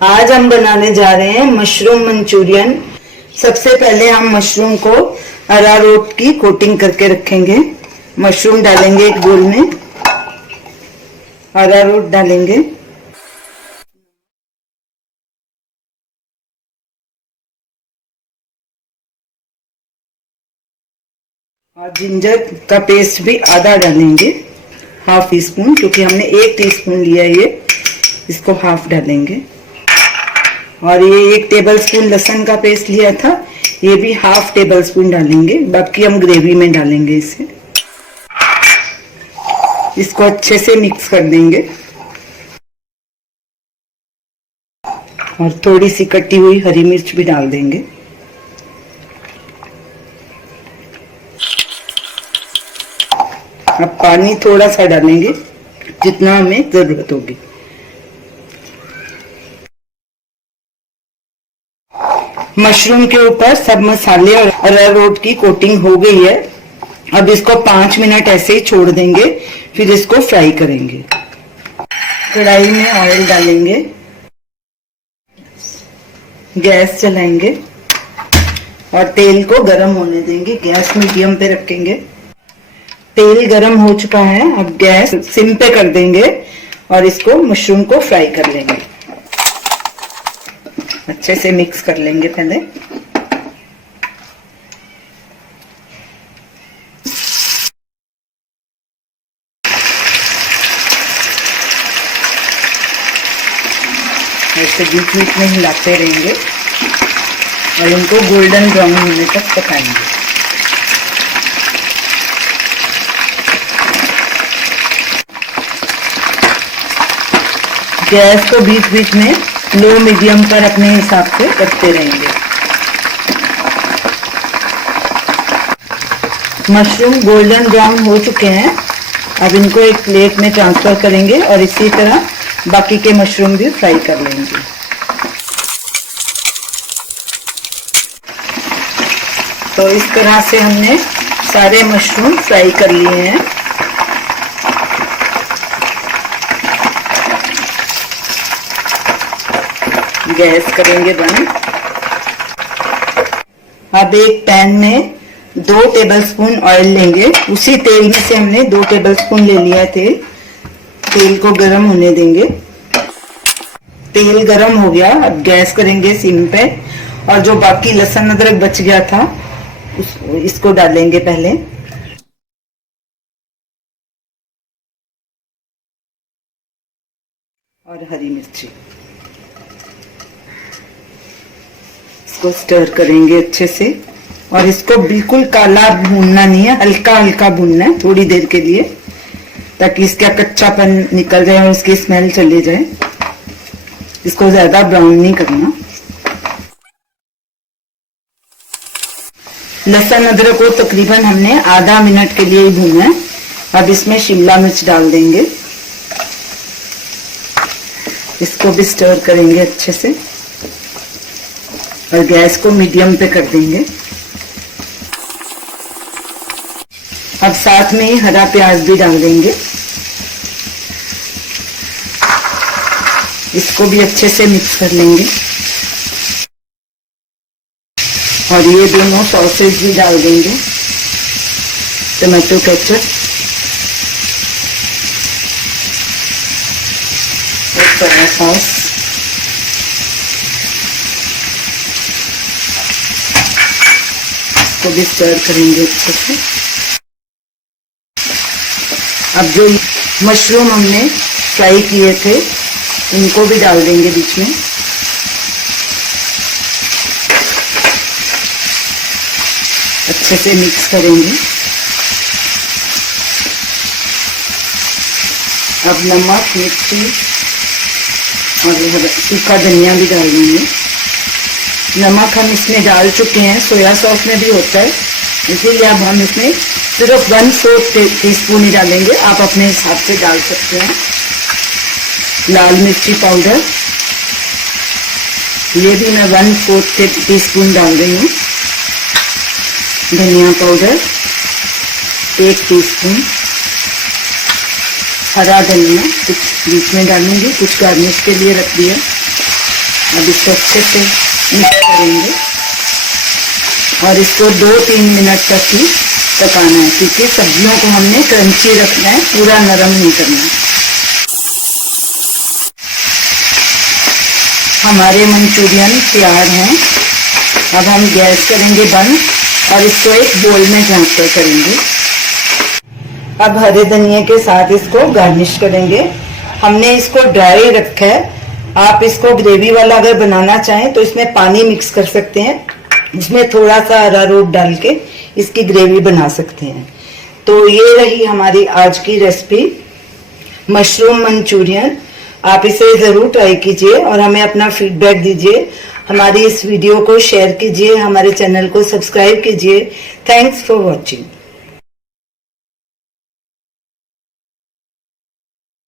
आज हम बनाने जा रहे हैं मशरूम मंचूरियन। सबसे पहले हम मशरूम को अरारोट की कोटिंग करके रखेंगे। मशरूम डालेंगे एक बोल में, अरारोट डालेंगे और जिंजर का पेस्ट भी आधा डालेंगे, हाफ टी स्पून, क्योंकि हमने 1 टीस्पून लिया है ये, इसको हाफ डालेंगे। और ये 1 टेबलस्पून लहसुन का पेस्ट लिया था, ये भी हाफ टेबल स्पून डालेंगे, बाकी हम ग्रेवी में डालेंगे इसे। इसको अच्छे से मिक्स कर देंगे और थोड़ी सी कटी हुई हरी मिर्च भी डाल देंगे। अब पानी थोड़ा सा डालेंगे जितना हमें जरूरत होगी। मशरूम के ऊपर सब मसाले और अरारोट की कोटिंग हो गई है। अब इसको 5 मिनट ऐसे ही छोड़ देंगे, फिर इसको फ्राई करेंगे। कढ़ाई में ऑयल डालेंगे, गैस चलाएंगे और तेल को गरम होने देंगे। गैस मीडियम पे रखेंगे। तेल गरम हो चुका है, अब गैस सिम पे कर देंगे और इसको मशरूम को फ्राई कर लेंगे। अच्छे से मिक्स कर लेंगे पहले। ऐसे बीच बीच में हिलाते रहेंगे और इनको गोल्डन ब्राउन होने तक पकाएंगे। गैस को बीच बीच में लो मीडियम पर अपने हिसाब से करते रहेंगे। मशरूम गोल्डन ब्राउन हो चुके हैं, अब इनको एक प्लेट में ट्रांसफर करेंगे और इसी तरह बाकी के मशरूम भी फ्राई कर लेंगे। तो इस तरह से हमने सारे मशरूम फ्राई कर लिए हैं। गैस करेंगे बंद। अब एक पैन में 2 टेबलस्पून ऑयल लेंगे। उसी तेल में से हमने 2 टेबलस्पून ले लिया है तेल। तेल को गरम होने देंगे। तेल गरम हो गया, अब गैस करेंगे सिम पे और जो बाकी लहसुन अदरक बच गया था इसको डालेंगे पहले। और हरी मिर्ची, इसको स्टर करेंगे अच्छे से। और इसको बिल्कुल काला भूनना नहीं है, हल्का हल्का भूनना है थोड़ी देर के लिए, ताकि इसका कच्चापन निकल जाए और इसकी स्मेल चली जाए। इसको ज्यादा ब्राउन नहीं करना। लहसुन अदरक को तकरीबन हमने आधा मिनट के लिए ही भूनना है। अब इसमें शिमला मिर्च डाल देंगे, इसको भी स्टर करेंगे अच्छे से और गैस को मीडियम पे कर देंगे। अब साथ में ही हरा प्याज भी डाल देंगे, इसको भी अच्छे से मिक्स कर लेंगे। और ये दोनों सॉसेज भी डाल देंगे, टमाटो केचप और सोया सॉस। इसको भी स्टर करेंगे अच्छे से। अब जो मशरूम हमने फ्राई किए थे इनको भी डाल देंगे बीच में। अच्छे से मिक्स करेंगे। अब नमक, मिर्ची और सूखा धनिया भी डाल देंगे। नमक हम इसमें डाल चुके हैं, सोया सॉस में भी होता है, इसीलिए अब हम इसमें सिर्फ 1/4 टीस्पून ही डालेंगे। आप अपने हिसाब से डाल सकते हैं। लाल मिर्ची पाउडर, ये भी मैं 1/4 टीस्पून डाल रही हूँ। धनिया पाउडर 1 टीस्पून। हरा धनिया कुछ बीच में डालूंगी, कुछ गार्निश के लिए रख दिया। अब इसको अच्छे से मिक्स करेंगे और इसको 2-3 मिनट तक ही पकाना है, क्योंकि सब्जियों को हमने क्रंची रखना है, पूरा नरम नहीं करना है। हमारे मंचूरियन तैयार हैं। अब हम गैस करेंगे बंद और इसको एक बोल में ट्रांसफर करेंगे। अब हरे धनिया के साथ इसको गार्निश करेंगे। हमने इसको ड्राई रखा है, आप इसको ग्रेवी वाला अगर बनाना चाहें तो इसमें पानी मिक्स कर सकते हैं, इसमें थोड़ा सा अरारोट डाल के इसकी ग्रेवी बना सकते हैं। तो ये रही हमारी आज की रेसिपी मशरूम मंचूरियन। आप इसे जरूर ट्राई कीजिए और हमें अपना फीडबैक दीजिए। हमारी इस वीडियो को शेयर कीजिए, हमारे चैनल को सब्सक्राइब कीजिए। Thanks for watching.